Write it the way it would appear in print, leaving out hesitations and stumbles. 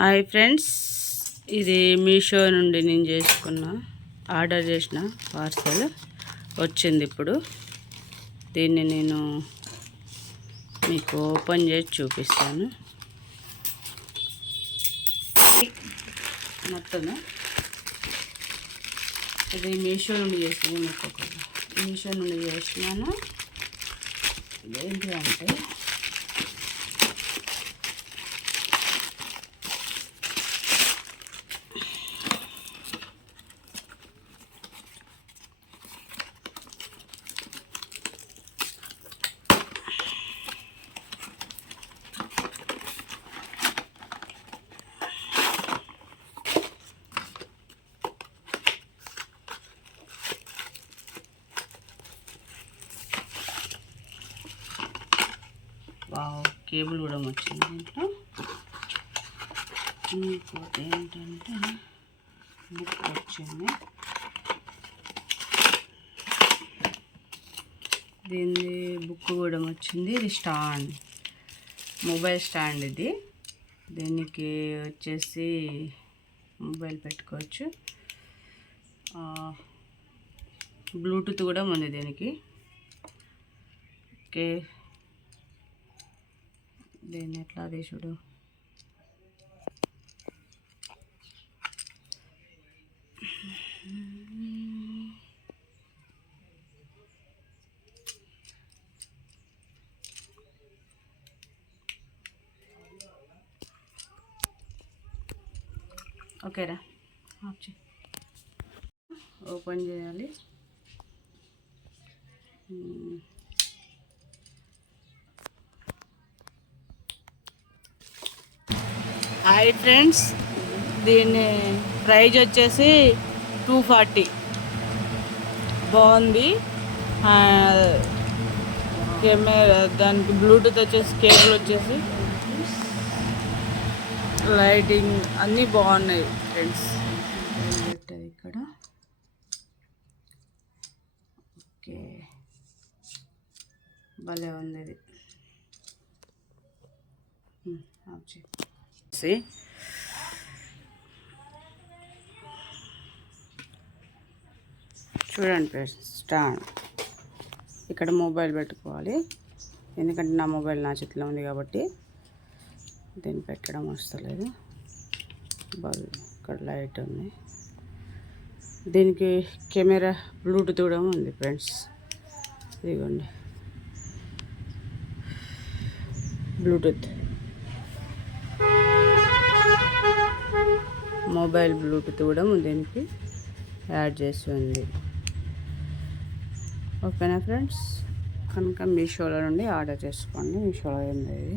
Hi friends, ఇది మీషో నుండి నేను ఆర్డర్ చేసిన పార్సల్ వచ్చింది. ఇప్పుడు దీన్ని నేను మీకు ఓపెన్ చేసి చూపిస్తాను. మొత్తము ఇది మీషో నుండి చేసినాను. మీషో నుండి చేసినాను. ఏంటి అంటే కేబుల్ కూడా వచ్చింది దీంట్లో. ఇంకోటి ఏంటంటే బుక్ వచ్చింది. దీని బుక్ కూడా వచ్చింది. ఇది స్టాండ్, మొబైల్ స్టాండ్. ఇది దీనికి వచ్చేసి మొబైల్ పెట్టుకోవచ్చు. బ్లూటూత్ కూడా ఉంది దీనికి. ఓకే, దీన్ని ఎట్లా తీసుడు. ఓకేరా, ఓపెన్ చేయాలి. హాయ్ ఫ్రెండ్స్, దీని ప్రైజ్ వచ్చేసి 240. బాగుంది. కెమెరా, దానికి బ్లూటూత్ వచ్చేసి, కేబుల్ వచ్చేసి, లైటింగ్ అన్నీ బాగున్నాయి ఫ్రెండ్స్. ఇక్కడ ఓకే, భలే ఉంది ఇది. చూడండి ఫ్రెండ్స్, స్టాండ్. ఇక్కడ మొబైల్ పెట్టుకోవాలి, ఎందుకంటే నా మొబైల్ నా చేతిలో ఉంది కాబట్టి దీన్ని పెట్టడం వస్తలేదు. ఇక్కడ లైట్ ఉంది. దీనికి కెమెరా, బ్లూటూత్ కూడా ఉంది ఫ్రెండ్స్. ఇదిగోండి బ్లూటూత్, మొబైల్ బ్లూటూత్ కూడా దీనికి యాడ్ చేసి ఉంది. ఓకేనా ఫ్రెండ్స్, కనుక మీషోలో నుండి ఆర్డర్ చేసుకోండి. మీషోలో ఉంది ఇది.